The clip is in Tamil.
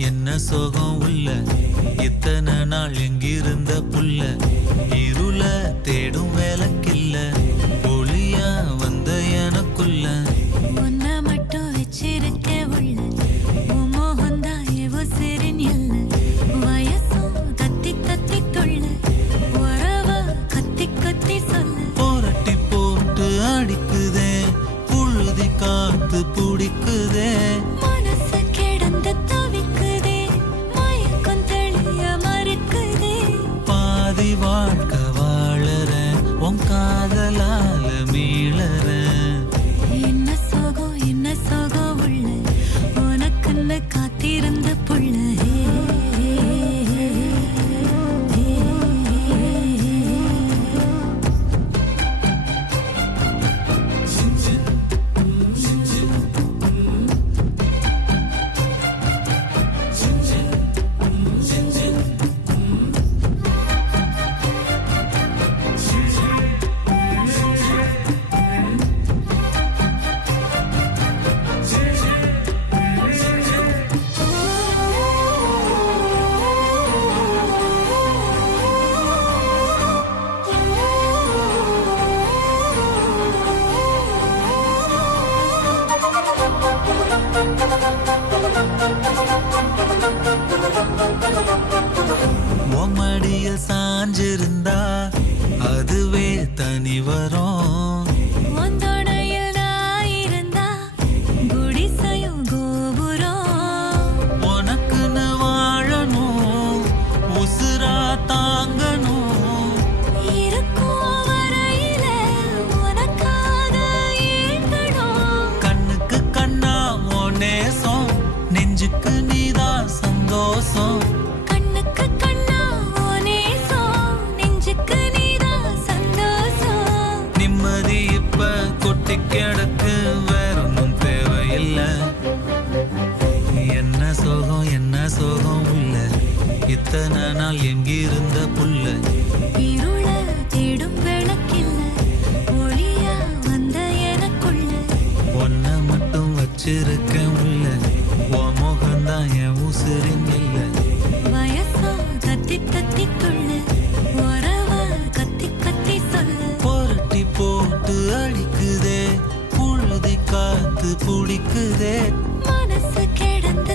என்ன சோகம் உள்ள இத்தனை நாள் எங்கிருந்த புல்ல இருள தேடும் வேலைக்கில்ல ஒளியா வந்த எனக்குள்ள உன்னை மட்டும் வச்சிருக்க உள்ள மோகந்தான் எவோ சிறின் இல்ல வயசும் தத்தி தத்தி தொள்ள உறவ கத்தி கத்தி சொல்ல போரட்டி போட்டு அடிக்குதே புழுதி காத்து பிடிக்குதே வாழ்க்கை வாழற உன் காதலால மீளற என்ன சோகம் உள்ள உனக்குன்னு காத்திருந்த புள்ள மடியில் சாஞ்சிருந்தா அதுவே தனி வரும் உனக்குன்னு வாழணும் உசுரா தாங்கணும் கண்ணுக்கு கண்ணா உன் நேசம் நெஞ்சுக்கு நீதான் சந்தோஷம் நிம்மதி இப்ப கொட்டி கிடக்கு வேற ஒன்றும் தேவையில்லை என்ன சோகம் உள்ள இத்தனை நாள் எங்கிருந்த புல்ல இருள தேடும் விளக்கில்ல ஒளியா வந்த எனக்குள்ள ஒன்ன மட்டும் வச்சிருக்க உள்ள உன் முகம்தான் என் உசுரின் இல்ல வயசோ தத்தி தத்தி துள்ள உறவ கத்தி கத்தி சொல்ல புரட்டி போட்டு அடிக்குதே புழுதி காத்து பிடிக்குதே மனசு கிடந்த